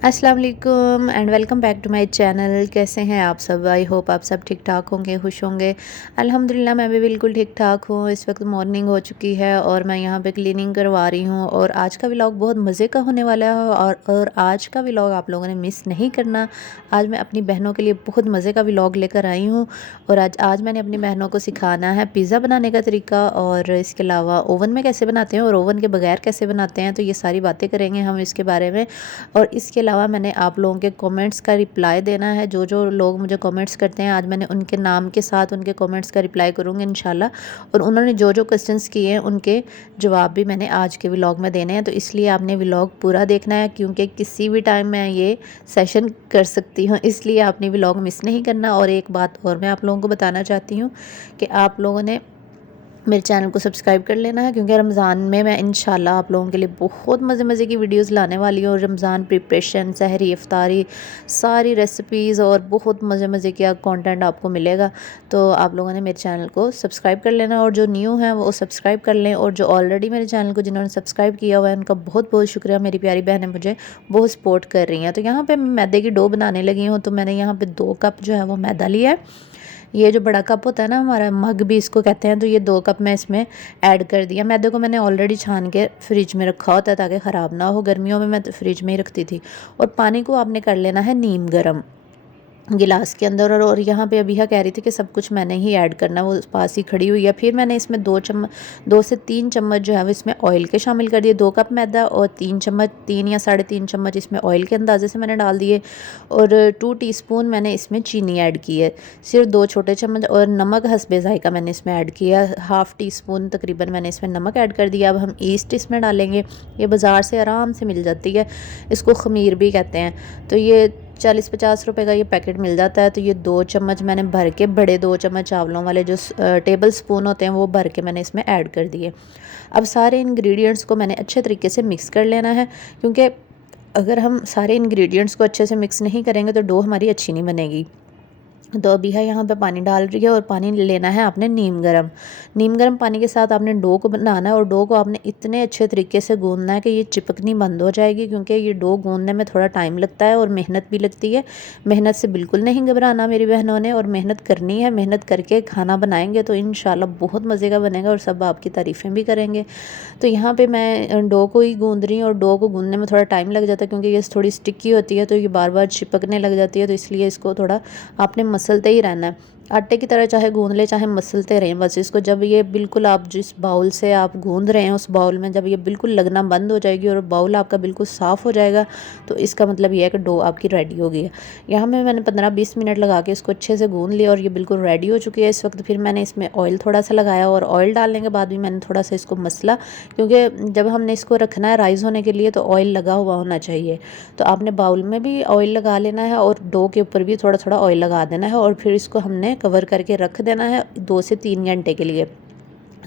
अस्सलाम वालेकुम and welcome back to my channel. कैसे हैं आप सब? आई होप आप सब ठीक ठाक होंगे, खुश होंगे। अल्हम्दुलिल्लाह मैं भी बिल्कुल ठीक ठाक हूँ। इस वक्त मॉर्निंग हो चुकी है और मैं यहाँ पे क्लीनिंग करवा रही हूँ और आज का व्लॉग बहुत मज़े का होने वाला है और आज का व्लॉग आप लोगों ने मिस नहीं करना। आज मैं अपनी बहनों के लिए बहुत मज़े का व्लॉग लेकर आई हूँ और आज मैंने अपनी बहनों को सिखाना है पिज़्ज़ा बनाने का तरीका और इसके अलावा ओवन में कैसे बनाते हैं और ओवन के बगैर कैसे बनाते हैं। तो ये सारी बातें करेंगे हम इसके बारे में। और इसके अलावा मैंने आप लोगों के कमेंट्स का रिप्लाई देना है। जो जो लोग मुझे कमेंट्स करते हैं आज मैंने उनके नाम के साथ उनके कमेंट्स का रिप्लाई करूँगी इंशाल्लाह। और उन्होंने जो जो क्वेश्चंस किए हैं उनके जवाब भी मैंने आज के व्लॉग में देने हैं। तो इसलिए आपने व्लॉग पूरा देखना है क्योंकि किसी भी टाइम मैं ये सेशन कर सकती हूँ, इसलिए आपने व्लॉग मिस नहीं करना। और एक बात और मैं आप लोगों को बताना चाहती हूँ कि आप लोगों ने मेरे चैनल को सब्सक्राइब कर लेना है क्योंकि रमज़ान में मैं इंशाल्लाह आप लोगों के लिए बहुत मज़े मज़े की वीडियोस लाने वाली हूँ। और रमज़ान प्रिपरेशन, सहरी, इफ्तारी, सारी रेसिपीज़ और बहुत मज़े मज़े का कंटेंट आपको मिलेगा। तो आप लोगों ने मेरे चैनल को सब्सक्राइब कर लेना और जो न्यू हैं वो सब्सक्राइब कर लें और जो ऑलरेडी मेरे चैनल को जिन्होंने सब्सक्राइब किया हुआ है उनका बहुत बहुत शुक्रिया। मेरी प्यारी बहनें मुझे बहुत सपोर्ट कर रही हैं। तो यहाँ पर मैं मैदे की डो बनाने लगी हूँ। तो मैंने यहाँ पर 2 कप जो है वो मैदा लिया है। ये जो बड़ा कप होता है ना, हमारा मग भी इसको कहते हैं। तो ये 2 कप मैं इसमें ऐड कर दिया। मैदे को मैंने ऑलरेडी छान के फ्रिज में रखा होता है ताकि ख़राब ना हो। गर्मियों में मैं तो फ्रिज में ही रखती थी। और पानी को आपने कर लेना है नीम गर्म गिलास के अंदर। और यहाँ पे अबिहा कह रही थी कि सब कुछ मैंने ही ऐड करना, वो पास ही खड़ी हुई है। फिर मैंने इसमें 2 से 3 चम्मच जो है वो इसमें ऑयल के शामिल कर दिए। 2 कप मैदा और 3 चम्मच, 3 या 3.5 चम्मच इसमें ऑयल के अंदाजे से मैंने डाल दिए। और 2 टीस्पून मैंने इसमें चीनी ऐड की है, सिर्फ 2 छोटे चम्मच। और नमक हस्बे ज़ायका मैंने इसमें ऐड किया, ½ टीस्पून तकरीबन मैंने इसमें नमक ऐड कर दिया। अब हम ईस्ट इसमें डालेंगे। ये बाज़ार से आराम से मिल जाती है, इसको खमीर भी कहते हैं। तो ये 40-50 रुपए का ये पैकेट मिल जाता है। तो ये 2 चम्मच मैंने भर के, बड़े 2 चम्मच चावलों वाले जो टेबल स्पून होते हैं वो भर के मैंने इसमें ऐड कर दिए। अब सारे इंग्रेडिएंट्स को मैंने अच्छे तरीके से मिक्स कर लेना है क्योंकि अगर हम सारे इंग्रेडिएंट्स को अच्छे से मिक्स नहीं करेंगे तो डो हमारी अच्छी नहीं बनेगी। तो अभी है यहाँ पे पानी डाल रही है और पानी लेना है आपने नीम गर्म पानी के साथ आपने डो को बनाना है। और डो को आपने इतने अच्छे तरीके से गूंदना है कि ये चिपकनी बंद हो जाएगी क्योंकि ये डो गूंदने में थोड़ा टाइम लगता है और मेहनत भी लगती है। मेहनत से बिल्कुल नहीं घबराना मेरी बहनों ने, और मेहनत करनी है। मेहनत करके खाना बनाएंगे तो इंशाल्लाह बहुत मज़े का बनेगा और सब आपकी तारीफ़ें भी करेंगे। तो यहाँ पे मैं डो को ही गूंद रही हूँ और डो को गूंदने में थोड़ा टाइम लग जाता है क्योंकि ये थोड़ी स्टिकी होती है तो ये बार बार चिपकने लग जाती है। तो इसलिए इसको थोड़ा आपने मसलते ही रहना है, आटे की तरह चाहे गूंद ले चाहे मसलते रहें बस इसको। जब ये बिल्कुल आप जिस बाउल से आप गूंद रहे हैं उस बाउल में जब ये बिल्कुल लगना बंद हो जाएगी और बाउल आपका बिल्कुल साफ़ हो जाएगा तो इसका मतलब ये है कि डो आपकी रेडी हो गई है। यहाँ में मैंने 15-20 मिनट लगा के इसको अच्छे से गूंद लिया और ये बिल्कुल रेडी हो चुकी है इस वक्त। फिर मैंने इसमें ऑयल थोड़ा सा लगाया और ऑयल डालने के बाद भी मैंने थोड़ा सा इसको मसला, क्योंकि जब हमने इसको रखना है राइस होने के लिए तो ऑयल लगा हुआ होना चाहिए। तो आपने बाउल में भी ऑयल लगा लेना है और डो के ऊपर भी थोड़ा थोड़ा ऑयल लगा देना है और फिर इसको हमने कवर करके रख देना है 2 से 3 घंटे के लिए।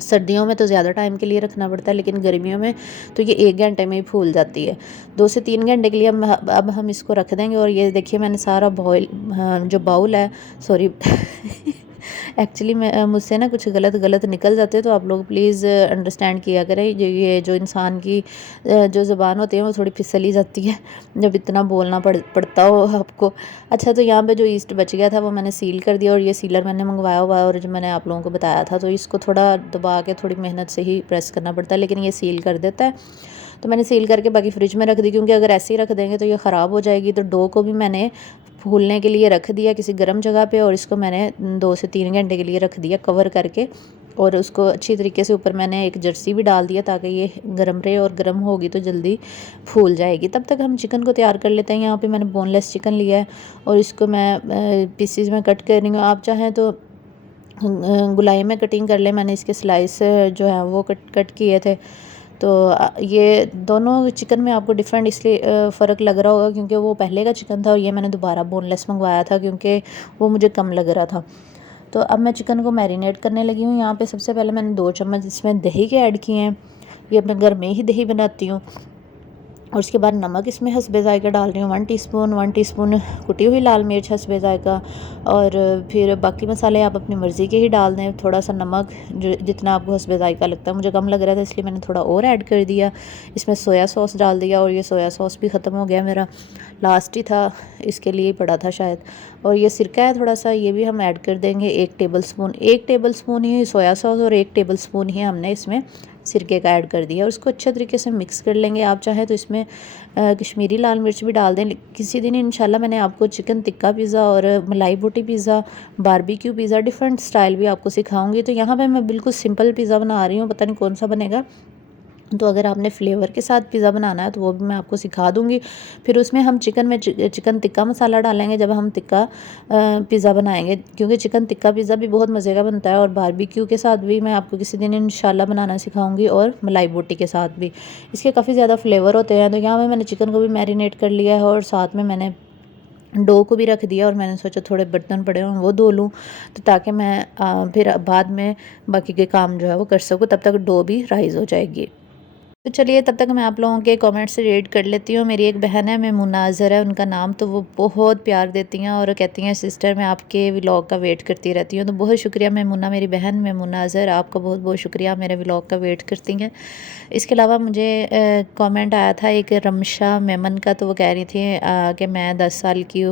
सर्दियों में तो ज़्यादा टाइम के लिए रखना पड़ता है लेकिन गर्मियों में तो ये 1 घंटे में ही फूल जाती है। 2 से 3 घंटे के लिए अब हम इसको रख देंगे। और ये देखिए मैंने सारा बॉयल, जो बाउल है, सॉरी एक्चुअली मैं मुझसे ना कुछ गलत गलत निकल जाते हैं तो आप लोग प्लीज़ अंडरस्टैंड किया करें। ये जो इंसान की जो ज़ुबान होती है वो थोड़ी फिसली जाती है जब इतना बोलना पड़ता हो आपको। अच्छा, तो यहाँ पे जो ईस्ट बच गया था वो मैंने सील कर दिया और ये सीलर मैंने मंगवाया हुआ है और जो मैंने आप लोगों को बताया था तो इसको थोड़ा दबा के थोड़ी मेहनत से ही प्रेस करना पड़ता है लेकिन ये सील कर देता है। तो मैंने सील करके बाकी फ्रिज में रख दी क्योंकि अगर ऐसे ही रख देंगे तो ये ख़राब हो जाएगी। तो डो को भी मैंने फूलने के लिए रख दिया किसी गर्म जगह पे और इसको मैंने 2 से 3 घंटे के लिए रख दिया कवर करके। और उसको अच्छी तरीके से ऊपर मैंने एक जर्सी भी डाल दिया ताकि ये गर्म रहे और गर्म होगी तो जल्दी फूल जाएगी। तब तक हम चिकन को तैयार कर लेते हैं। यहाँ पे मैंने बोनलेस चिकन लिया है और इसको मैं पीसीज में कट कर रही हूँ। आप चाहें तो गुलाई में कटिंग कर ले। मैंने इसके स्लाइस जो है वो कट किए थे। तो ये दोनों चिकन में आपको डिफरेंट इसलिए फ़र्क लग रहा होगा क्योंकि वो पहले का चिकन था और ये मैंने दोबारा बोनलेस मंगवाया था क्योंकि वो मुझे कम लग रहा था। तो अब मैं चिकन को मैरिनेट करने लगी हूँ। यहाँ पे सबसे पहले मैंने 2 चम्मच इसमें दही के ऐड किए हैं। ये अपने घर में ही दही बनाती हूँ। और उसके बाद नमक इसमें हस्बे ज़ायका डाल रही हूँ 1 टीस्पून कुटी हुई लाल मिर्च हस्बे ज़ायका। और फिर बाकी मसाले आप अपनी मर्ज़ी के ही डाल दें। थोड़ा सा नमक जो जितना आपको हस्बे ज़ायका लगता है, मुझे कम लग रहा था इसलिए मैंने थोड़ा और ऐड कर दिया। इसमें सोया सॉस डाल दिया और ये सोया सॉस भी ख़त्म हो गया मेरा, लास्ट ही था, इसके लिए ही पड़ा था शायद। और ये सिरका है थोड़ा सा, ये भी हम ऐड कर देंगे 1 टेबल स्पून ही सोया सॉस और 1 टेबल स्पून ही हमने इसमें सिरके का ऐड कर दिया और उसको अच्छे तरीके से मिक्स कर लेंगे। आप चाहें तो इसमें कश्मीरी लाल मिर्च भी डाल दें। किसी दिन इंशाल्लाह मैंने आपको चिकन टिक्का पिज़्ज़ा और मलाई बोटी pizza, barbecue pizza, different style भी आपको सिखाऊंगी। तो यहाँ पे मैं बिल्कुल सिंपल पिज़्ज़ा बना रही हूँ, पता नहीं कौन सा बनेगा। तो अगर आपने फ्लेवर के साथ पिज़्ज़ा बनाना है तो वो भी मैं आपको सिखा दूँगी। फिर उसमें हम चिकन टिक्का मसाला डालेंगे जब हम टिक्का पिज़्ज़ा बनाएंगे, क्योंकि चिकन टिक्का पिज़्ज़ा भी बहुत मज़े का बनता है। और बारबेक्यू के साथ भी मैं आपको किसी दिन इंशाल्लाह बनाना सिखाऊंगी, और मलाई बोटी के साथ भी। इसके काफ़ी ज़्यादा फ्लेवर होते हैं। तो यहाँ पे मैंने चिकन को भी मैरिनेट कर लिया है और साथ में मैंने डो को भी रख दिया। और मैंने सोचा थोड़े बर्तन पड़े हों वो धो लूँ, तो ताकि मैं फिर बाद में बाकी के काम जो है वो कर सकूँ, तब तक डो भी राइज़ हो जाएगी। तो चलिए तब तक मैं आप लोगों के कमेंट से रीड कर लेती हूँ। मेरी एक बहन है मेमुना अज़हर है उनका नाम, तो वो बहुत प्यार देती हैं और कहती हैं सिस्टर मैं आपके व्लॉग का वेट करती रहती हूँ। तो बहुत शुक्रिया मेमुना, मेरी बहन मेमुना अज़हर, आपका बहुत बहुत शुक्रिया मेरे व्लॉग का वेट करती हैं। इसके अलावा मुझे कमेंट आया था एक रमशा मेमन का, तो वो कह रही थी कि मैं 10 साल की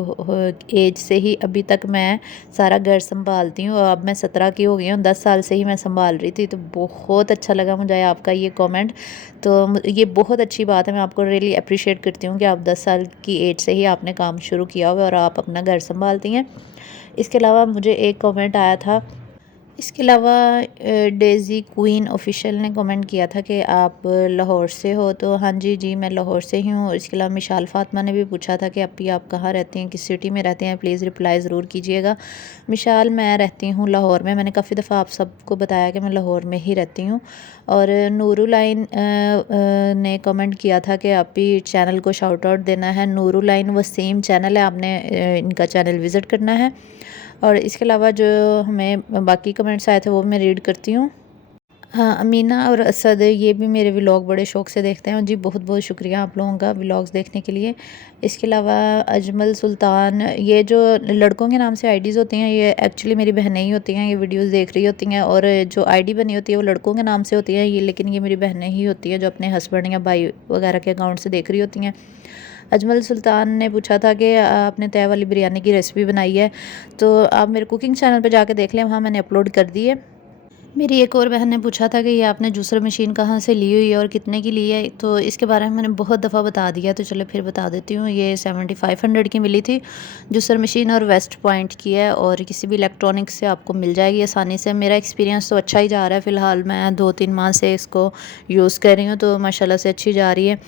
एज से ही अभी तक मैं सारा घर संभालती हूँ, और अब मैं 17 की हो गई हूँ, 10 साल से ही मैं संभाल रही थी। तो बहुत अच्छा लगा मुझे आपका ये कमेंट। तो ये बहुत अच्छी बात है, मैं आपको रियली अप्रिशिएट करती हूँ कि आप 10 साल की एज से ही आपने काम शुरू किया हुआ और आप अपना घर संभालती हैं। इसके अलावा मुझे एक कमेंट आया था, इसके अलावा डेज़ी क्वीन ऑफिशियल ने कमेंट किया था कि आप लाहौर से हो। तो हाँ जी जी मैं लाहौर से ही हूँ। इसके अलावा मिशाल फातिमा ने भी पूछा था कि अप्पी आप कहाँ रहती हैं, किस सिटी में रहते हैं, प्लीज़ रिप्लाई ज़रूर कीजिएगा। मिशाल मैं रहती हूँ लाहौर में, मैंने काफ़ी दफ़ा आप सबको बताया कि मैं लाहौर में ही रहती हूँ। और नूरुलाइन ने कमेंट किया था कि अप्पी चैनल को शाउट आउट देना है। नूरुलाइन वसीम चैनल है, आपने इनका चैनल विज़िट करना है। और इसके अलावा जो हमें बाकी कमेंट्स आए थे वो मैं रीड करती हूँ। हाँ, अमीना और असद ये भी मेरे व्लॉग बड़े शौक़ से देखते हैं जी, बहुत बहुत शुक्रिया आप लोगों का व्लॉग्स देखने के लिए। इसके अलावा अजमल सुल्तान, ये जो लड़कों के नाम से आईडीज़ होती हैं ये एक्चुअली मेरी बहनें ही होती हैं, ये वीडियोस देख रही होती हैं। और जो आईडी बनी होती है वो लड़कों के नाम से होती है ये, लेकिन ये मेरी बहनें ही होती हैं जो अपने हस्बैंड या भाई वगैरह के अकाउंट से देख रही होती हैं। अजमल सुल्तान ने पूछा था कि आपने तय वाली बिरयानी की रेसिपी बनाई है, तो आप मेरे कुकिंग चैनल पे जाके देख लें, वहाँ मैंने अपलोड कर दी है। मेरी एक और बहन ने पूछा था कि ये आपने जूसर मशीन कहाँ से ली हुई है और कितने की ली है, तो इसके बारे में मैंने बहुत दफ़ा बता दिया, तो चलो फिर बता देती हूँ। ये 7500 की मिली थी जूसर मशीन, और वेस्ट पॉइंट की है, और किसी भी इलेक्ट्रॉनिक्स से आपको मिल जाएगी आसानी से। मेरा एक्सपीरियंस तो अच्छा ही जा रहा है, फ़िलहाल मैं 2-3 माह से इसको यूज़ कर रही हूँ, तो माशाल्लाह से अच्छी जा रही है।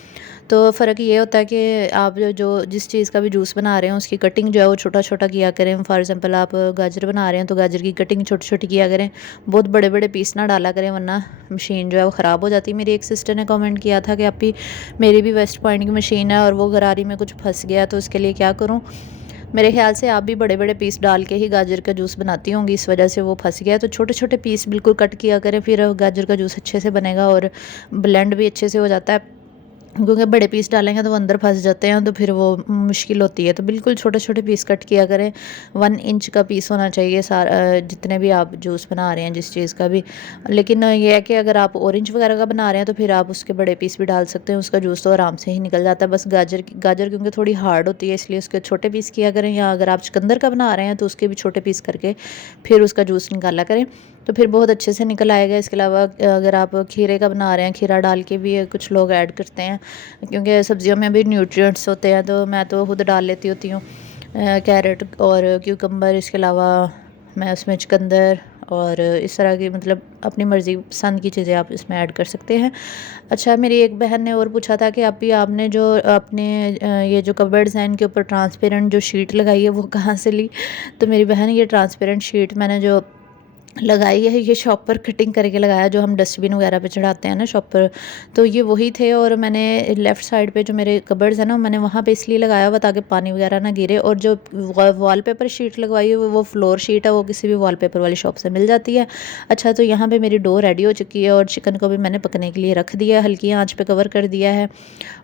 तो फ़र्क ये होता है कि आप जो जिस चीज़ का भी जूस बना रहे हैं उसकी कटिंग जो है वो छोटा छोटा किया करें। फॉर एग्ज़ाम्पल आप गाजर बना रहे हैं तो गाजर की कटिंग छोटी छोटी किया करें, बहुत बड़े बड़े पीस ना डाला करें, वरना मशीन जो है वो ख़राब हो जाती है। मेरी एक सिस्टर ने कमेंट किया था कि आप ही मेरी भी वेस्ट पॉइंट की मशीन है और वो गरारी में कुछ फंस गया, तो उसके लिए क्या करूँ। मेरे ख्याल से आप भी बड़े बड़े पीस डाल के ही गाजर का जूस बनाती होंगी, इस वजह से वो फंस गया। तो छोटे छोटे पीस बिल्कुल कट किया करें, फिर गाजर का जूस अच्छे से बनेगा और ब्लेंड भी अच्छे से हो जाता है। क्योंकि बड़े पीस डालेंगे तो वो अंदर फंस जाते हैं, तो फिर वो मुश्किल होती है। तो बिल्कुल छोटे छोटे पीस कट किया करें, 1 इंच का पीस होना चाहिए सारा, जितने भी आप जूस बना रहे हैं जिस चीज़ का भी। लेकिन ये है कि अगर आप ऑरेंज वगैरह का बना रहे हैं तो फिर आप उसके बड़े पीस भी डाल सकते हैं, उसका जूस तो आराम से ही निकल जाता है। बस गाजर क्योंकि थोड़ी हार्ड होती है, इसलिए उसके छोटे पीस किया करें, या अगर आप चुकंदर का बना रहे हैं तो उसके भी छोटे पीस करके फिर उसका जूस निकाला करें, तो फिर बहुत अच्छे से निकल आएगा। इसके अलावा अगर आप खीरे का बना रहे हैं, खीरा डाल के भी कुछ लोग ऐड करते हैं, क्योंकि सब्जियों में भी न्यूट्रिएंट्स होते हैं, तो मैं तो खुद डाल लेती होती हूँ कैरेट और क्यूकम्बर। इसके अलावा मैं उसमें चुकंदर और इस तरह की, मतलब अपनी मर्ज़ी पसंद की चीज़ें आप इसमें ऐड कर सकते हैं। अच्छा, मेरी एक बहन ने और पूछा था कि आपने जो अपने ये जो कबर्ड्स हैं इनके ऊपर ट्रांसपेरेंट जो शीट लगाई है वो कहाँ से ली। तो मेरी बहन, ये ट्रांसपेरेंट शीट मैंने जो लगाई है, ये शॉप पर कटिंग करके लगाया जो हम डस्टबिन वगैरह पे चढ़ाते हैं ना शॉप पर, तो ये वही थे। और मैंने लेफ़्ट साइड पे जो मेरे कबर्ड्स हैं ना, मैंने वहाँ पे इसलिए लगाया हुआ ताकि पानी वगैरह ना गिरे। और जो वॉलपेपर शीट लगवाई है वो फ्लोर शीट है, वो किसी भी वॉलपेपर वाली शॉप से मिल जाती है। अच्छा, तो यहाँ पे मेरी डो रेडी हो चुकी है और चिकन को भी मैंने पकने के लिए रख दिया है, हल्की आँच पे कवर कर दिया है।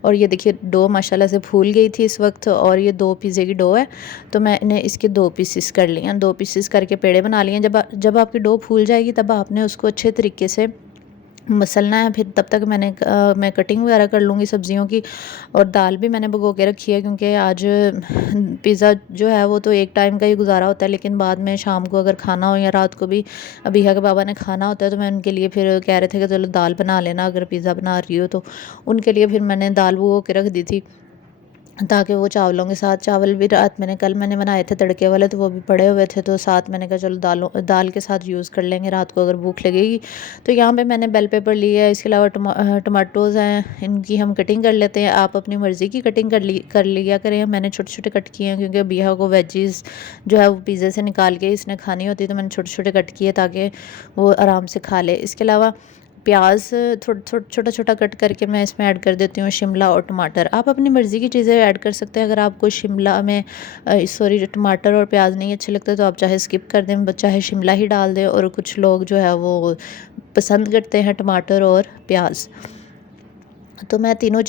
और ये देखिए डो माशाल्लाह से फूल गई थी इस वक्त, और ये 2 पिज़्ज़े की डो है। तो मैंने इसके 2 पीसेस कर लिए हैं, 2 पीसेस करके पेड़े बना लिए हैं। जब आपकी डो फूल जाएगी तब आपने उसको अच्छे तरीके से मसलना है। फिर तब तक मैं कटिंग वगैरह कर लूँगी सब्जियों की। और दाल भी मैंने भिगो के रखी है, क्योंकि आज पिज़्ज़ा जो है वो तो एक टाइम का ही गुजारा होता है, लेकिन बाद में शाम को अगर खाना हो या रात को भी अबीहा के बाबा ने खाना होता है, तो मैं उनके लिए फिर कह रहे थे कि चलो दाल बना लेना अगर पिज़्ज़ा बना रही हो तो। उनके लिए फिर मैंने दाल भिगो के रख दी थी, ताकि वो चावलों के साथ, चावल भी रात कल मैंने बनाए थे तड़के वाले, तो वो भी पड़े हुए थे, तो साथ मैंने कहा चलो दाल के साथ यूज़ कर लेंगे रात को अगर भूख लगेगी। तो यहाँ पे मैंने बेल पेपर लिया है, इसके अलावा टमाटोज़ हैं, इनकी हम कटिंग कर लेते हैं। आप अपनी मर्ज़ी की कटिंग कर लिया करें। मैंने छोटे छोटे कट किए हैं, क्योंकि बिहा को वेजीज़ जो है वो पिज़्ज़े से निकाल के इसने खानी होती है, तो मैंने छोटे छोटे कट किए ताकि वो आराम से खा ले। इसके अलावा प्याज छोटा छोटा कट करके मैं इसमें ऐड कर देती हूँ, शिमला और टमाटर। आप अपनी मर्ज़ी की चीज़ें ऐड कर सकते हैं। अगर आपको शिमला में सॉरी टमाटर और प्याज नहीं अच्छे लगते तो आप चाहे स्किप कर दें, चाहे शिमला ही डाल दें। और कुछ लोग जो है वो पसंद करते हैं टमाटर और प्याज, तो मैं तीनों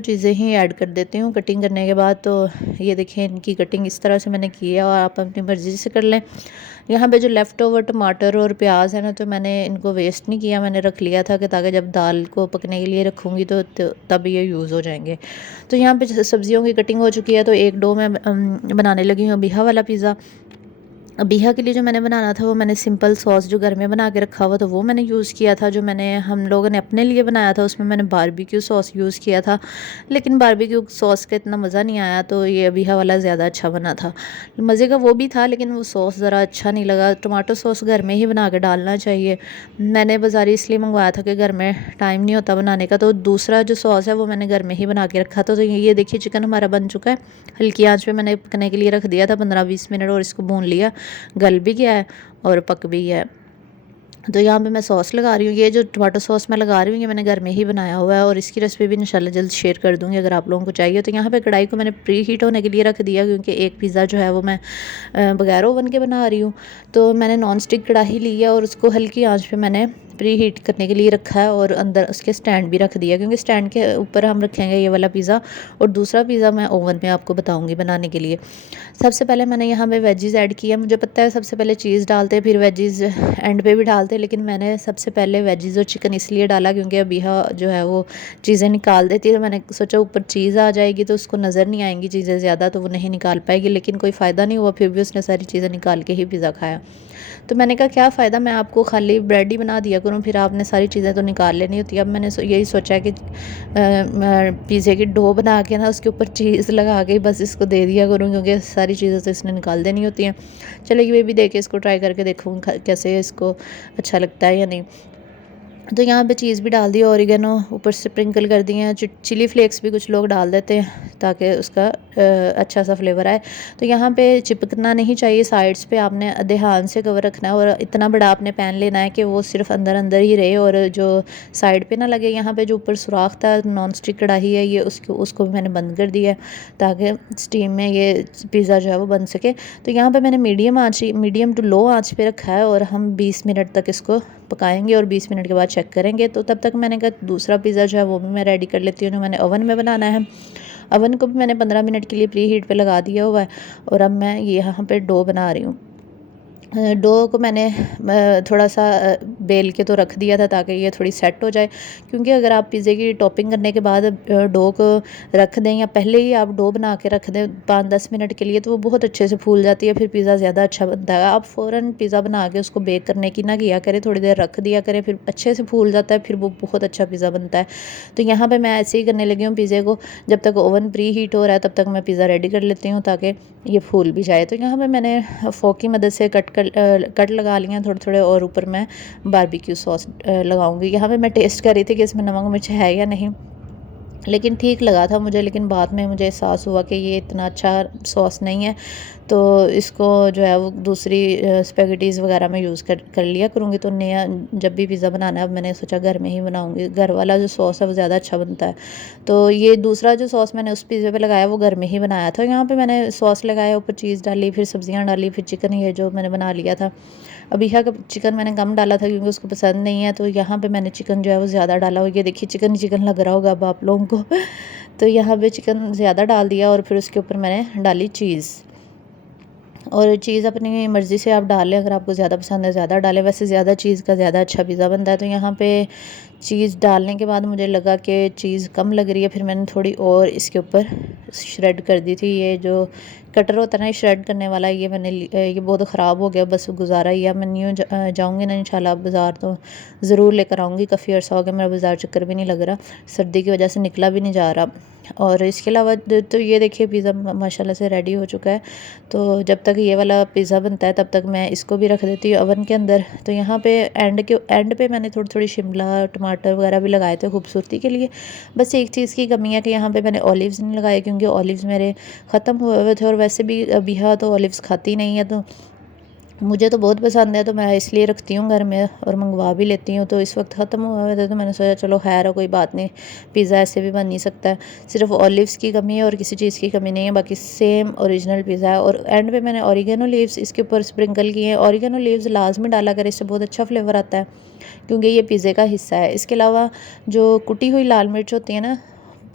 चीज़ें ही ऐड कर देती हूँ कटिंग करने के बाद। तो ये देखिए इनकी कटिंग इस तरह से मैंने की है, और आप अपनी मर्ज़ी से कर लें। यहाँ पे जो लेफ़्ट ओवर टमाटर और प्याज है ना, तो मैंने इनको वेस्ट नहीं किया, मैंने रख लिया था कि ताकि जब दाल को पकने के लिए रखूँगी तो तब ये यूज़ हो जाएंगे। तो यहाँ पे सब्जियों की कटिंग हो चुकी है, तो एक डो मैं बनाने लगी हूँ बिहा वाला पिज़्ज़ा। बिहा के लिए जो मैंने बनाना था वो मैंने सिंपल सॉस जो घर में बना के रखा हुआ था वो मैंने यूज़ किया था। जो हम लोगों ने अपने लिए बनाया था उसमें मैंने बारबेक्यू सॉस यूज़ किया था, लेकिन बारबेक्यू सॉस का इतना मज़ा नहीं आया, तो ये बिहा वाला ज़्यादा अच्छा बना था। मज़े का वो भी था, लेकिन वो सॉस ज़रा अच्छा नहीं लगा। टमाटो सॉस घर में ही बना के डालना चाहिए। मैंने बाज़ारी इसलिए मंगवाया था कि घर में टाइम नहीं होता बनाने का, तो दूसरा जो सॉस है वो मैंने घर में ही बना के रखा था। तो ये देखिए चिकन हमारा बन चुका है, हल्की आँच पे मैंने पकने के लिए रख दिया था 15-20 मिनट, और इसको भून लिया, गल भी गया है और पक भी गया है। तो यहाँ पे मैं सॉस लगा रही हूँ। ये जो टमाटो सॉस मैं लगा रही हूँ ये मैंने घर में ही बनाया हुआ है, और इसकी रेसिपी भी इंशाल्लाह जल्द शेयर कर दूँगी अगर आप लोगों को चाहिए। तो यहाँ पे कढ़ाई को मैंने प्री हीट होने के लिए रख दिया, क्योंकि एक पिज़्ज़ा जो है वो मैं बगैर ओवन के बना रही हूँ। तो मैंने नॉन स्टिक कढ़ाई ली है और उसको हल्की आँच पे मैंने प्री हीट करने के लिए रखा है, और अंदर उसके स्टैंड भी रख दिया, क्योंकि स्टैंड के ऊपर हम रखेंगे ये वाला पिज़्ज़ा, और दूसरा पिज़्ज़ा मैं ओवन में आपको बताऊँगी बनाने के लिए। सबसे पहले मैंने यहाँ पे वेजीज़ ऐड किया। मुझे पता है सबसे पहले चीज़ डालते हैं फिर वेजीज़ एंड पे भी डालते हैं, लेकिन मैंने सबसे पहले वेजीज़ और चिकन इसलिए डाला क्योंकि अबीहा जो है वो चीज़ें निकाल देती है, तो मैंने सोचा ऊपर चीज़ आ जाएगी तो उसको नज़र नहीं आएंगी चीज़ें ज़्यादा, तो वो नहीं निकाल पाएगी। लेकिन कोई फ़ायदा नहीं हुआ, फिर भी उसने सारी चीज़ें निकाल के ही पिज़्ज़ा खाया। तो मैंने कहा क्या फ़ायदा, मैं आपको खाली ब्रेड ही बना दिया करूँ, फिर आपने सारी चीज़ें तो निकाल लेनी होती है। अब मैंने यही सोचा कि पिज़्ज़े की डो बना के ना उसके ऊपर चीज़ लगा के बस इसको दे दिया करूँ, क्योंकि सारी चीज़ें तो इसने निकाल देनी होती हैं। चलिए ये भी दे के इसको ट्राई करके देखूँ कैसे इसको अच्छा लगता है या नहीं। तो यहाँ पे चीज़ भी डाल दी, ऑरिगेनो ऊपर से स्प्रिंकल कर दिए हैं, चिली फ्लेक्स भी कुछ लोग डाल देते हैं ताकि उसका अच्छा सा फ्लेवर आए। तो यहाँ पे चिपकना नहीं चाहिए, साइड्स पे आपने ध्यान से कवर रखना है, और इतना बड़ा आपने पैन लेना है कि वो सिर्फ अंदर अंदर ही रहे और जो साइड पे ना लगे। यहाँ पे जो ऊपर सुराख था, नॉन स्टिक कढ़ाई है ये, उसको भी मैंने बंद कर दिया है ताकि स्टीम में ये पिज़्ज़ा जो है वो बन सके। तो यहाँ पर मैंने मीडियम टू लो आँच पे रखा है, और हम 20 मिनट तक इसको पकाएंगे और 20 मिनट के बाद चेक करेंगे। तो तब तक मैंने कहा दूसरा पिज़्ज़ा जो है वो भी मैं रेडी कर लेती हूँ, जो मैंने ओवन में बनाना है। ओवन को भी मैंने 15 मिनट के लिए प्री हीट पे लगा दिया हुआ है, और अब मैं यहाँ पे डो बना रही हूँ। डो को मैंने थोड़ा सा बेल के तो रख दिया था ताकि ये थोड़ी सेट हो जाए, क्योंकि अगर आप पिज़्ज़े की टॉपिंग करने के बाद डो को रख दें या पहले ही आप डो बना के रख दें 5-10 मिनट के लिए, तो वो बहुत अच्छे से फूल जाती है, फिर पिज़्ज़ा ज़्यादा अच्छा बनता है। आप फ़ौरन पिज़्ज़ा बना के उसको बेक करने की ना किया करें, थोड़ी देर रख दिया करें, फिर अच्छे से फूल जाता है, फिर वो बहुत अच्छा पिज़्ज़ा बनता है। तो यहाँ पर मैं ऐसे ही करने लगी हूँ पिज़्ज़े को, जब तक ओवन प्री हीट हो रहा है तब तक मैं पिज़्ज़ा रेडी कर लेती हूँ ताकि ये फूल भी जाए। तो यहाँ पर मैंने फ़ोक की मदद से कट लगा लिए हैं थोड़े थोड़े, और ऊपर मैं बारबेक्यू सॉस लगाऊंगी। यहाँ पे मैं टेस्ट कर रही थी कि इसमें नमक मिर्च है या नहीं, लेकिन ठीक लगा था मुझे, लेकिन बाद में मुझे एहसास हुआ कि ये इतना अच्छा सॉस नहीं है, तो इसको जो है वो दूसरी स्पेगेटीज़ वगैरह में यूज़ कर लिया करूँगी। तो नया जब भी पिज़्ज़ा बनाना है, अब मैंने सोचा घर में ही बनाऊँगी। घर वाला जो सॉस है वो ज़्यादा अच्छा बनता है। तो ये दूसरा जो सॉस मैंने उस पिज़्ज़े पे लगाया वो घर में ही बनाया था। यहाँ पे मैंने सॉस लगाया, ऊपर चीज़ डाली, फिर सब्जियाँ डाली, फिर चिकन ये जो मैंने बना लिया था। अबिहा का चिकन मैंने कम डाला था क्योंकि उसको पसंद नहीं है, तो यहाँ पे मैंने चिकन जो है वो ज़्यादा डाला। और ये देखिए चिकन ही चिकन लग रहा होगा अब आप लोगों को। तो यहाँ पे चिकन ज़्यादा डाल दिया और फिर उसके ऊपर मैंने डाली चीज़। और चीज़ अपनी मर्ज़ी से आप डाल लें, अगर आपको ज़्यादा पसंद है ज़्यादा डालें, वैसे ज़्यादा चीज़ का ज़्यादा अच्छा पिज़्ज़ा बनता है। तो यहाँ पे चीज़ डालने के बाद मुझे लगा कि चीज़ कम लग रही है, फिर मैंने थोड़ी और इसके ऊपर श्रेड कर दी थी। ये जो कटर होता है ना श्रेड करने वाला, ये मैंने ये बहुत ख़राब हो गया, बस गुजारा ही है। मैं न्यू जाऊँगी ना इंशाल्लाह बाज़ार, तो ज़रूर लेकर आऊँगी। काफ़ी अर्सा हो गया मेरा बाज़ार चक्कर भी नहीं लग रहा, सर्दी की वजह से निकला भी नहीं जा रहा। और इसके अलावा तो ये देखिए पिज़्ज़ा माशाल्लाह से रेडी हो चुका है। तो जब तक ये वाला पिज़्ज़ा बनता है तब तक मैं इसको भी रख देती हूँ ओवन के अंदर। तो यहाँ पे एंड पे मैंने थोड़ी थोड़ी शिमला टमाटर वगैरह भी लगाए थे खूबसूरती के लिए। बस एक चीज़ की कमी है कि यहाँ पे मैंने ऑलिव्स नहीं लगाए, क्योंकि ऑलिव्स मेरे ख़त्म हुए हुए थे, और वैसे भी अबिहा तो ऑलिव्स खाती नहीं है, तो मुझे तो बहुत पसंद है, तो मैं इसलिए रखती हूँ घर में और मंगवा भी लेती हूँ। तो इस वक्त ख़त्म हुए थे, तो मैंने सोचा चलो खैर है, कोई बात नहीं, पिज़्ज़ा ऐसे भी बन ही सकता है। सिर्फ ऑलिव्स की कमी है और किसी चीज़ की कमी नहीं है, बाकी सेम ओरिजिनल पिज़्ज़ा है। और एंड पे मैंने ऑरिगेनो लीव्स इसके ऊपर स्प्रिंकल किए हैं। ऑरिगेनो लीव्स लाजमी डाला कर, इससे बहुत अच्छा फ्लेवर आता है, क्योंकि ये पिज़्ज़े का हिस्सा है। इसके अलावा जो कुटी हुई लाल मिर्च होती है ना,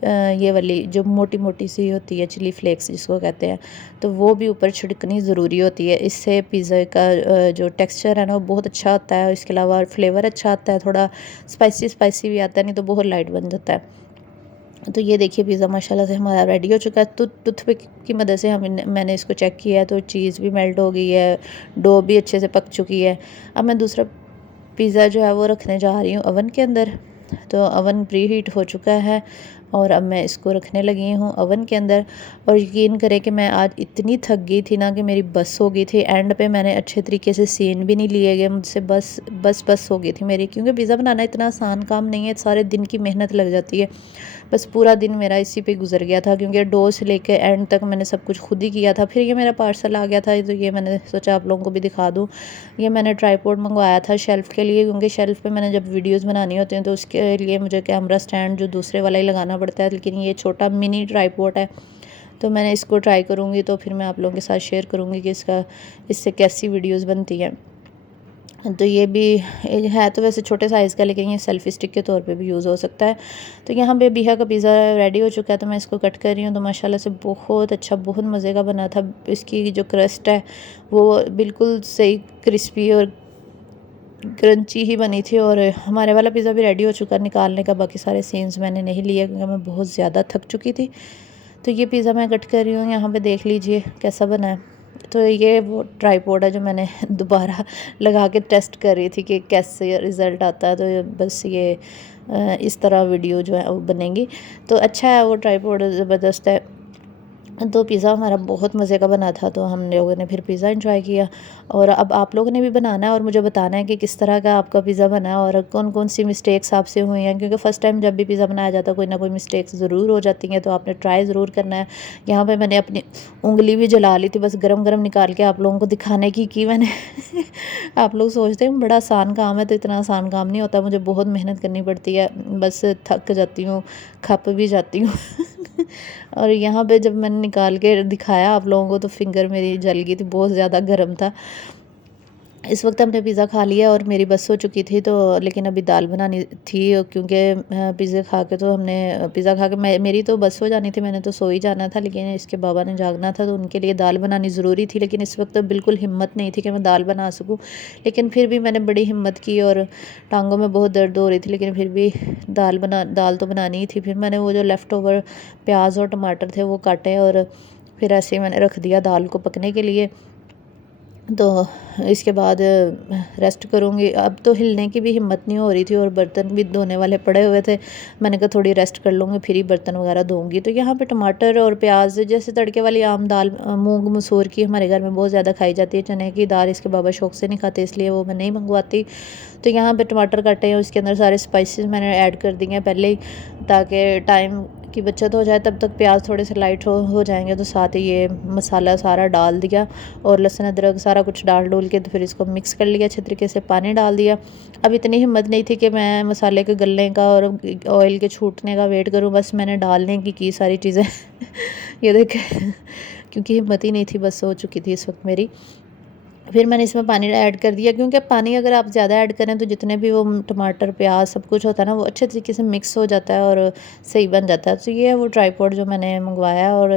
ये वाली जो मोटी मोटी सी होती है, चिली फ्लेक्स जिसको कहते हैं, तो वो भी ऊपर छिड़कनी ज़रूरी होती है। इससे पिज़्ज़ा का जो टेक्सचर है ना वो बहुत अच्छा होता है। इसके अलावा फ्लेवर अच्छा आता है, थोड़ा स्पाइसी स्पाइसी भी आता है, नहीं तो बहुत लाइट बन जाता है। तो ये देखिए पिज़्ज़ा माशाल्लाह से हमारा रेडी हो चुका है। टूथपिक की मदद से मैंने इसको चेक किया है, तो चीज़ भी मेल्ट हो गई है, डो भी अच्छे से पक चुकी है। अब मैं दूसरा पिज़्ज़ा जो है वो रखने जा रही हूँ ओवन के अंदर। तो ओवन प्री हीट हो चुका है और अब मैं इसको रखने लगी हूँ ओवन के अंदर। और यकीन करें कि मैं आज इतनी थक गई थी ना कि मेरी बस हो गई थी। एंड पे मैंने अच्छे तरीके से सीन भी नहीं लिए गए मुझसे, बस हो गई थी मेरी, क्योंकि पिज़्ज़ा बनाना इतना आसान काम नहीं है, सारे दिन की मेहनत लग जाती है। बस पूरा दिन मेरा इसी पे गुजर गया था, क्योंकि डो से लेके एंड तक मैंने सब कुछ खुद ही किया था। फिर ये मेरा पार्सल आ गया था, तो ये मैंने सोचा आप लोगों को भी दिखा दूँ। ये मैंने ट्राईपॉड मंगवाया था शेल्फ़ के लिए, क्योंकि शेल्फ़ पे मैंने जब वीडियोस बनानी होती हैं तो उसके लिए मुझे कैमरा स्टैंड जो दूसरे वाला ही लगाना पड़ता है, लेकिन ये छोटा मिनी ट्राईपॉड है। तो मैंने इसको ट्राई करूँगी, तो फिर मैं आप लोगों के साथ शेयर करूँगी कि इससे कैसी वीडियोस बनती हैं। तो ये भी है तो वैसे छोटे साइज़ का, लेकिन ये सेल्फ़ी स्टिक के तौर पे भी यूज़ हो सकता है। तो यहाँ पे बिहा का पिज़्ज़ा रेडी हो चुका है, तो मैं इसको कट कर रही हूँ। तो माशाल्लाह से बहुत अच्छा, बहुत मज़े का बना था। इसकी जो क्रस्ट है वो बिल्कुल सही क्रिस्पी और क्रंची ही बनी थी। और हमारे वाला पिज़्ज़ा भी रेडी हो चुका निकालने का, बाकी सारे सीन्स मैंने नहीं लिए क्योंकि मैं बहुत ज़्यादा थक चुकी थी। तो ये पिज़्ज़ा मैं कट कर रही हूँ, यहाँ पे देख लीजिए कैसा बना है। तो ये वो ट्राईपॉड है जो मैंने दोबारा लगा के टेस्ट कर रही थी कि कैसे रिज़ल्ट आता है। तो बस ये इस तरह वीडियो जो है वो बनेंगी। तो अच्छा है वो ट्राईपॉड, ज़बरदस्त है। तो पिज़्ज़ा हमारा बहुत मज़े का बना था, तो हम लोगों ने फिर पिज़्ज़ा एंजॉय किया। और अब आप लोगों ने भी बनाना है और मुझे बताना है कि किस तरह का आपका पिज़्ज़ा बना है और कौन कौन सी मिस्टेक्स आपसे हुई हैं, क्योंकि फ़र्स्ट टाइम जब भी पिज़्ज़ा बनाया जाता है कोई ना कोई मिस्टेक्स ज़रूर हो जाती हैं, तो आपने ट्राई ज़रूर करना है। यहाँ पे मैंने अपनी उंगली भी जला ली थी, बस गरम गरम निकाल के आप लोगों को दिखाने की मैंने। आप लोग सोचते हैं बड़ा आसान काम है, तो इतना आसान काम नहीं होता, मुझे बहुत मेहनत करनी पड़ती है, बस थक जाती हूँ, खप भी जाती हूँ। और यहाँ पे जब मैंने निकाल के दिखाया आप लोगों को, तो फिंगर मेरी जल गई थी, बहुत ज़्यादा गर्म था। इस वक्त हमने पिज़्ज़ा खा लिया और मेरी बस हो चुकी थी, तो लेकिन अभी दाल बनानी थी, क्योंकि पिज़्ज़ा खा के तो हमने पिज़्ज़ा खा के मेरी तो बस हो जानी थी, मैंने तो सो ही जाना था, लेकिन इसके बाबा ने जागना था, तो उनके लिए दाल बनानी ज़रूरी थी। लेकिन इस वक्त तो बिल्कुल हिम्मत नहीं थी कि मैं दाल बना सकूँ, लेकिन फिर भी मैंने बड़ी हिम्मत की और टांगों में बहुत दर्द हो रही थी, लेकिन फिर भी दाल तो बनानी ही थी। फिर मैंने वो जो लेफ़्ट ओवर प्याज और टमाटर थे वो काटे और फिर ऐसे ही मैंने रख दिया दाल को पकने के लिए। तो इसके बाद रेस्ट करूँगी। अब तो हिलने की भी हिम्मत नहीं हो रही थी और बर्तन भी धोने वाले पड़े हुए थे। मैंने कहा थोड़ी रेस्ट कर लूँगी, फिर ही बर्तन वगैरह धोऊँगी। तो यहाँ पे टमाटर और प्याज जैसे तड़के वाली आम दाल, मूंग मसूर की हमारे घर में बहुत ज़्यादा खाई जाती है, चने की दाल इसके बाबा शौक से नहीं खाते, इसलिए वो मैं नहीं मंगवाती। तो यहाँ पे टमाटर काटे हैं, उसके अंदर सारे स्पाइसेस मैंने ऐड कर दिए हैं पहले ही, ताकि टाइम कि बचत हो जाए। तब तक प्याज थोड़े से लाइट हो जाएंगे तो साथ ही ये मसाला सारा डाल दिया और लहसुन अदरक सारा कुछ डाल डोल के तो फिर इसको मिक्स कर लिया अच्छे तरीके से, पानी डाल दिया। अब इतनी हिम्मत नहीं थी कि मैं मसाले के गलने का और ऑयल के छूटने का वेट करूँ, बस मैंने डालने की सारी चीज़ें ये देखें क्योंकि हिम्मत ही नहीं थी, बस हो चुकी थी इस वक्त मेरी। फिर मैंने इसमें पानी ऐड कर दिया, क्योंकि पानी अगर आप ज़्यादा ऐड करें तो जितने भी वो टमाटर प्याज सब कुछ होता है ना वो अच्छे तरीके से मिक्स हो जाता है और सही बन जाता है। तो ये है वो ट्राईपॉड जो मैंने मंगवाया और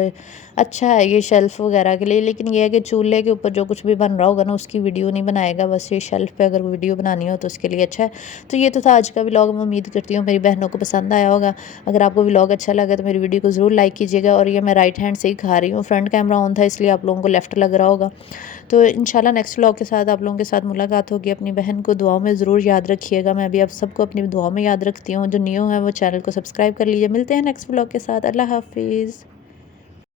अच्छा है ये शेल्फ़ वगैरह के लिए। लेकिन ये है कि चूल्हे के ऊपर जो कुछ भी बन रहा होगा ना उसकी वीडियो नहीं बनाएगा, बस ये शेल्फ़ पे अगर वीडियो बनानी हो तो उसके लिए अच्छा है। तो ये तो था आज का व्लॉग। मैं उम्मीद करती हूँ मेरी बहनों को पसंद आया होगा। अगर आपको व्लॉग अच्छा लगा तो मेरी वीडियो को ज़रूर लाइक कीजिएगा। और ये मैं राइट हैंड से ही खा रही हूँ, फ्रंट कैमरा ऑन था इसलिए आप लोगों को लेफ़्ट लग रहा होगा। तो इंशाल्लाह नेक्स्ट व्लॉग के साथ आप लोगों के साथ मुलाकात होगी। अपनी बहन को दुआओं में ज़रूर याद रखिएगा। मैं भी आप सबको अपनी दुआओं में याद रखती हूँ। जो न्यू है वो चैनल को सब्सक्राइब कर लीजिए। मिलते हैं नेक्स्ट व्लॉग के साथ। अल्लाह हाफिज़।